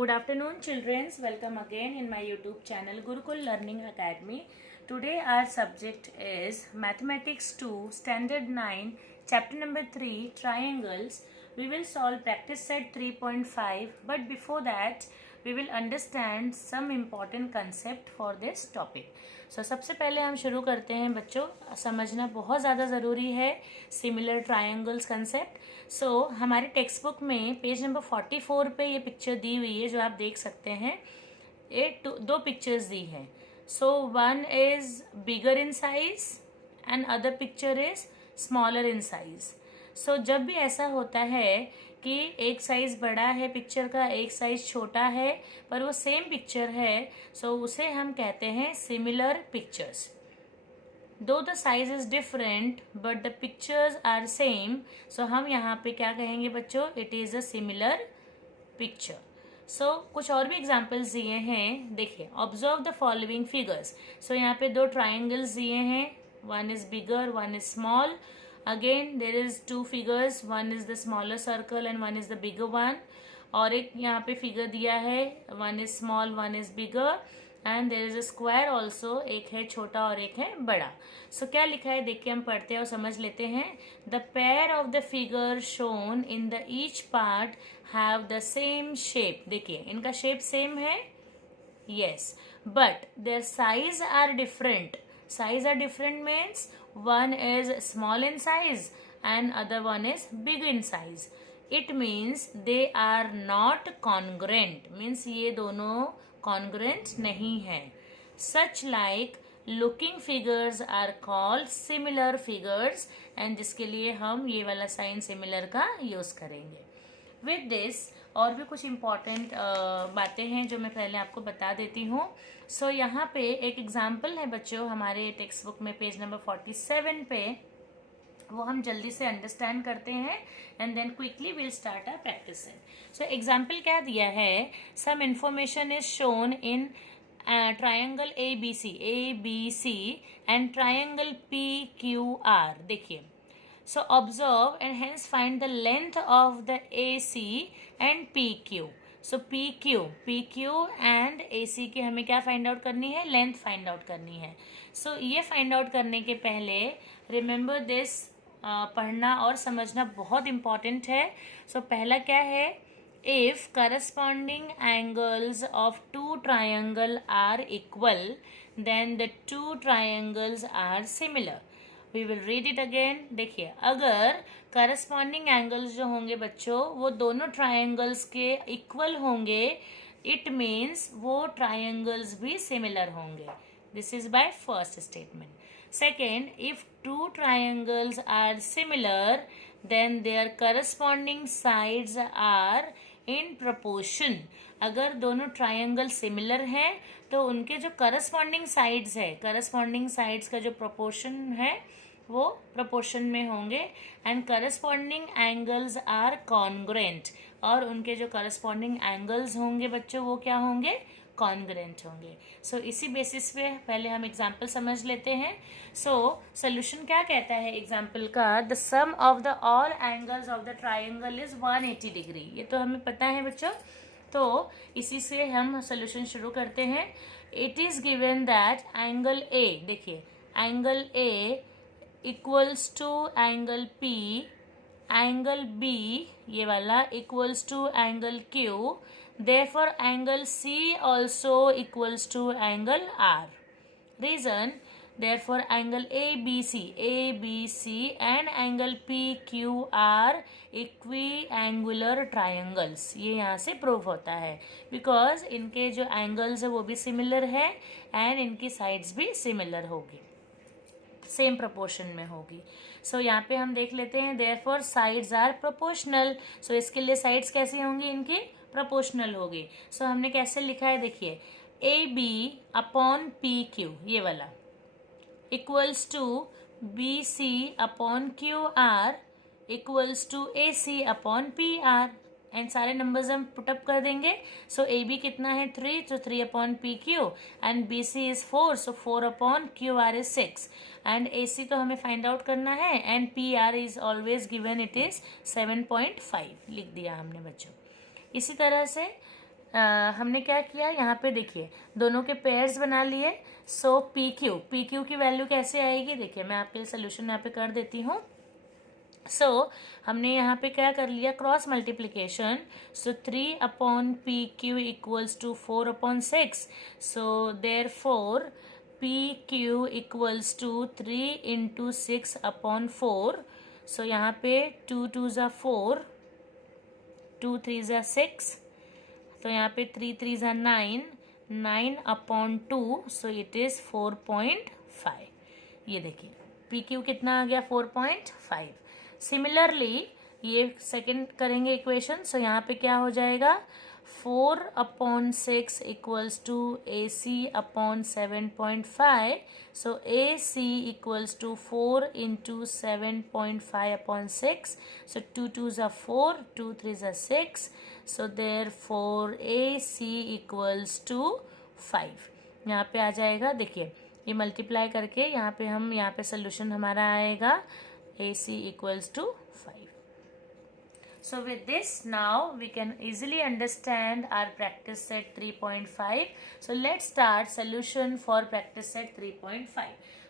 Good afternoon, children. Welcome again in my YouTube channel Gurukul Learning Academy. Today our subject is Mathematics 2, Standard 9, Chapter number 3, Triangles. We will solve practice set 3.5, but before that, we will understand some important concept for this topic. सबसे पहले हम शुरू करते हैं बच्चों, समझना बहुत ज़्यादा ज़रूरी है सिमिलर ट्रायंगल्स कंसेप्ट. हमारे टेक्स्ट बुक में पेज नंबर 44 पे ये पिक्चर दी हुई है जो आप देख सकते हैं. दो पिक्चर्स दी है. One is bigger in size and other picture is smaller in size. जब भी ऐसा होता है कि एक साइज बड़ा है पिक्चर का, एक साइज छोटा है, पर वो सेम पिक्चर है, उसे हम कहते हैं similar pictures. Though the size is different but the pictures are same, हम यहाँ पे क्या कहेंगे बच्चों, it is a similar picture. कुछ और भी एग्जाम्पल्स दिए हैं. देखिए, ऑब्जर्व द फॉलोइंग फिगर्स. यहाँ पे दो ट्राइंगल्स दिए हैं, one is bigger, one is small. Again there is two figures, one is the smaller circle and one is the bigger one. और एक यहाँ पे फिगर दिया है, one is small, one is bigger and there is a square also. एक है छोटा और एक है बड़ा. क्या लिखा है देख के हम पढ़ते हैं और समझ लेते हैं. The pair of the figure shown in the each part have the same shape. देखिए इनका शेप सेम है, yes, but their size are different. Size are different means one is small in size and other one is big in size. It means they are not congruent. Means ये दोनों congruent नहीं है. Such like looking figures are called similar figures and जिसके लिए हम ये वाला sign similar का यूज करेंगे. With this और भी कुछ इम्पॉर्टेंट बातें हैं जो मैं पहले आपको बता देती हूँ. यहाँ पे एक एग्जाम्पल है बच्चों हमारे टेक्स्ट बुक में पेज नंबर 47 पे, वो हम जल्दी से अंडरस्टैंड करते हैं and then quickly will start our practice. Example क्या दिया है, some information is shown in triangle A B C and triangle PQR. देखिए, observe and hence find the length of the AC and PQ. PQ and AC की हमें क्या find out करनी है, length find out करनी है. ये find out करने के पहले रिमेंबर दिस, पढ़ना और समझना बहुत इम्पॉर्टेंट है. पहला क्या है, if corresponding angles of two triangle are equal then the two triangles are similar. We will read it again. देखिए, अगर करस्पॉन्डिंग एंगल्स जो होंगे बच्चों वो दोनों ट्रायंगल्स के इक्वल होंगे, इट मीन्स वो ट्रायंगल्स भी सिमिलर होंगे. This is by first statement. Second, if two triangles are similar then their corresponding sides are in proportion. अगर दोनों ट्रायंगल सिमिलर हैं तो उनके जो करस्पॉन्डिंग साइड्स है, करस्पॉन्डिंग साइड्स का जो प्रोपोर्शन है वो प्रोपोर्शन में होंगे. And corresponding angles are congruent, और उनके जो करस्पॉन्डिंग एंगल्स होंगे बच्चों वो क्या होंगे, कॉन्ग्रुएंट होंगे. इसी बेसिस पे पहले हम एग्जाम्पल समझ लेते हैं. सोल्यूशन क्या कहता है एग्जाम्पल का, the sum of the all angles of the triangle is 180 degree. ये तो हमें पता है बच्चों. इसी से हम सोल्यूशन शुरू करते हैं. It is given that angle A, देखिए angle A equals to angle P, angle B ये वाला equals to angle Q. Therefore, angle C also equals to angle R. Reason, therefore, angle ABC and angle PQR equiangular triangles. ये यहाँ से prove होता है because इनके जो angles है वो भी similar है and इनकी sides भी similar होगी, सेम प्रोपोर्शन में होगी. यहाँ पे हम देख लेते हैं, therefore sides are proportional. इसके लिए sides कैसी होंगी, इनकी प्रोपोर्शनल होगी. हमने कैसे लिखा है, देखिए AB अपॉन PQ ये वाला equals to BC upon QR equals to AC upon PR. And सारे नंबर्स हम पुटअप कर देंगे. AB कितना है 3, तो 3 upon PQ and BC is 4, 4 upon QR is 6 and AC तो हमें फाइंड आउट करना है and PR is always given, it is 7.5 लिख दिया हमने बच्चों. इसी तरह से हमने क्या किया, यहाँ पे देखिए दोनों के पेयर्स बना लिए. सो पी क्यू की वैल्यू कैसे आएगी, देखिए मैं आपके लिए सोल्यूशन यहाँ पे कर देती हूँ. हमने यहाँ पे क्या कर लिया, cross multiplication. 3/PQ equals to 4/6. Therefore PQ equals to 3 × 6/4. यहाँ पे 2 2 ज़ा 4, 2 3 ज़ा 6, तो यहाँ पे 3 3 ज़ा 9, 9/2. It is 4.5. ये देखिए PQ कितना आ गया, 4.5. सिमिलरली ये सेकंड करेंगे इक्वेशन. यहाँ पे क्या हो जाएगा, 4/6 equals to AC/7.5. AC equals to 4 × 7.5/6. 2 2 ज़ा 4, 2 3 ज़ा 6. Therefore AC equals to 5. यहाँ पे आ जाएगा, देखिए ये मल्टीप्लाई करके यहाँ पे सोल्यूशन हमारा आएगा AC equals to 5. So with this now we can easily understand our practice set 3.5. So let's start solution for practice set 3.5.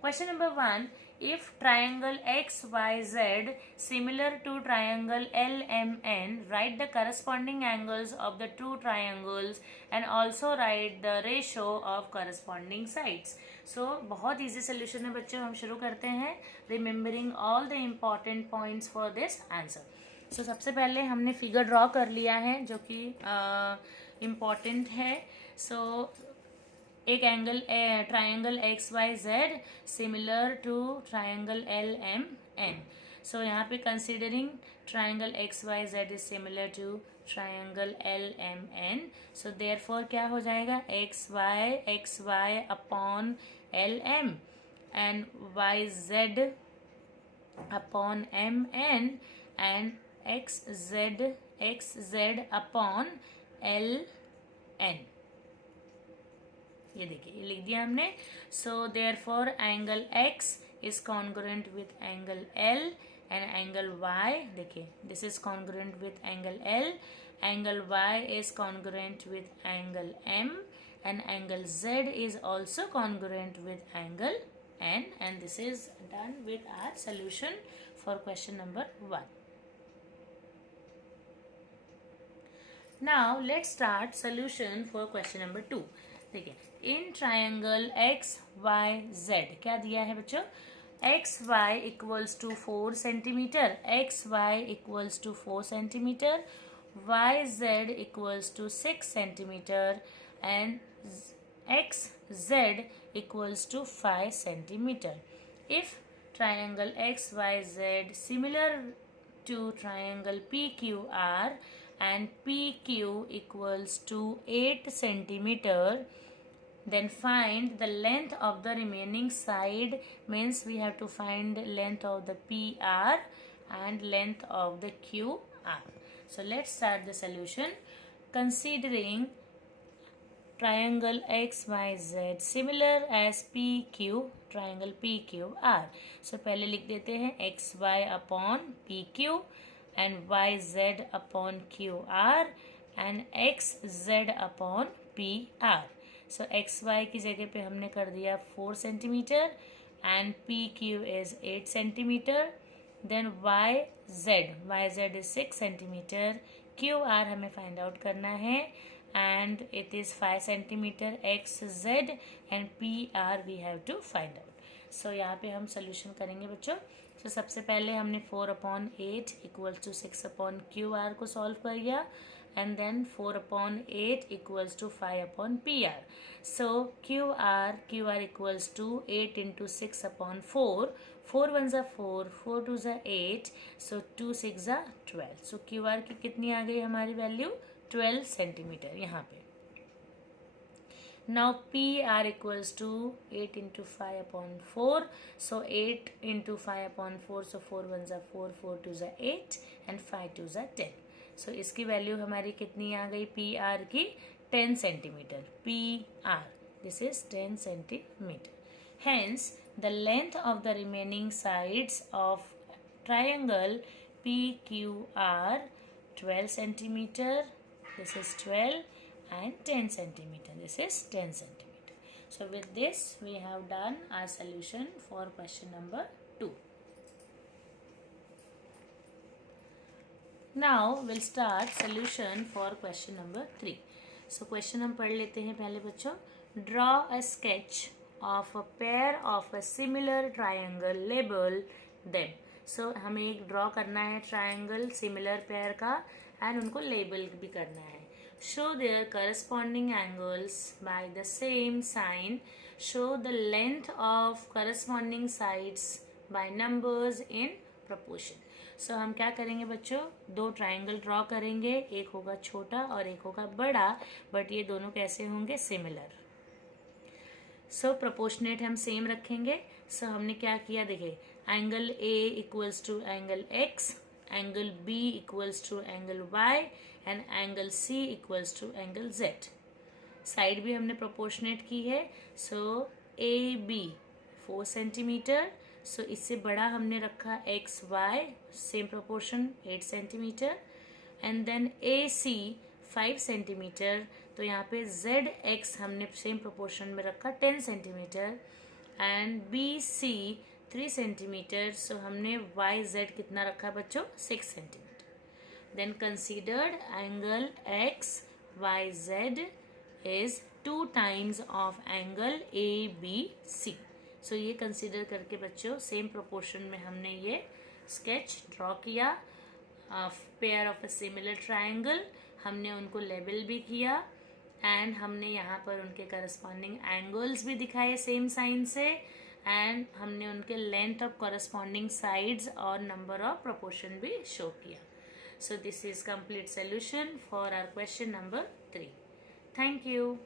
Question number 1. If triangle XYZ similar to triangle LMN, write the corresponding angles of the two triangles and also write the ratio of corresponding sides. बहुत easy solution है बच्चों. हम शुरू करते हैं remembering all the important points for this answer. सबसे पहले हमने फिगर ड्रॉ कर लिया है जो कि इम्पॉर्टेंट है. एक angle triangle XYZ similar to triangle LMN. यहाँ पे considering triangle XYZ is similar to triangle LMN. Therefore क्या हो जाएगा, XY upon LM and YZ upon MN and XZ upon LN. ये देखिए, ये लिख दिया हमने. Therefore angle X is congruent with angle L and angle Y, देखिए this is congruent with angle L, angle Y is congruent with angle M and angle Z is also congruent with angle N. And this is done with our solution for question number 1. Now let's start solution for question number 2. देखिए, in triangle XYZ क्या दिया है बच्चों, XY equals to 4 centimeter, XY equals to 4 centimeter, YZ equals to 6 centimeter and XZ equals to 5 centimeter. If triangle XYZ similar to triangle PQR and PQ equals to 8 centimeter, then find the length of the remaining side. Means we have to find length of the PR and length of the QR. Let's start the solution. Considering triangle XYZ similar as PQ, triangle PQR. पहले लिख देते हैं XY upon PQ and YZ upon QR and XZ upon PR. XY की जगह पे हमने कर दिया 4 centimeter and PQ is 8 centimeter. Then YZ is 6 centimeter. QR हमें find out करना है and it is 5 centimeter. XZ and PR we have to find out. यहाँ पे हम solution करेंगे बच्चों. सबसे पहले हमने 4/8 equals to 6/QR को solve कर लिया and then 4/8 equals to 5/PR. QR equals to 8 × 6/4. 4 1 ज़ा 4, 4 2 ज़ा 8, 2 6 ज़ा 12. QR की कितनी आ गई हमारी वैल्यू, 12 centimeter यहाँ पे. Now PR equals to 8 × 5/4. 8 × 5/4. 4 1 ज़ा 4, 4 2 ज़ा 8 and 5 2 ज़ा 10. इसकी वैल्यू हमारी कितनी आ गई PR की, 10 centimeter. PR, this is 10 centimeter. Hence the length of the remaining sides of triangle PQR 12 centimeter. This is 12 and 10 centimeter. This is 10 centimeter. So with this we have done our solution for question number 2. Now we'll start solution for question number 3. So question हम पढ़ लेते हैं पहले बच्चों. Draw a sketch of a pair of a similar triangle, label them. So हमें एक draw करना है ट्राइंगल सिमिलर पेयर का एंड उनको लेबल भी करना है. Show their corresponding angles by the same sign. Show the length of corresponding sides by numbers in proportion. सो हम क्या करेंगे बच्चों, 2 ट्राइंगल ड्रॉ करेंगे, एक होगा छोटा और एक होगा बड़ा, बट ये दोनों कैसे होंगे, सिमिलर. सो प्रोपोर्शनेट हम सेम रखेंगे. सो हमने क्या किया, देखिए angle A equals to angle X, angle B equals to angle Y and angle C equals to angle Z. Side भी हमने प्रोपोर्शनेट की है. सो ए बी 4 सेंटीमीटर. सो इससे बड़ा हमने रखा X Y same proportion 8 centimetre and then A C 5 centimetre. तो यहाँ पे जेड एक्स हमने सेम प्रोपोर्शन में रखा 10 centimetre and B C 3 centimetre. So हमने वाई जेड कितना रखा बच्चों, 6 centimetre. Then considered angle X Y Z is 2 times of angle A B C. So ये कंसीडर करके बच्चों सेम प्रोपोर्शन में हमने ये स्केच ड्रॉ किया. Pair of a similar triangle, हमने उनको लेबल भी किया एंड हमने यहाँ पर उनके करस्पॉन्डिंग एंगल्स भी दिखाए सेम साइन से एंड हमने उनके लेंथ ऑफ करस्पॉन्डिंग साइड्स और नंबर ऑफ प्रोपोर्शन भी शो किया. So this is complete solution for our question number 3. Thank you.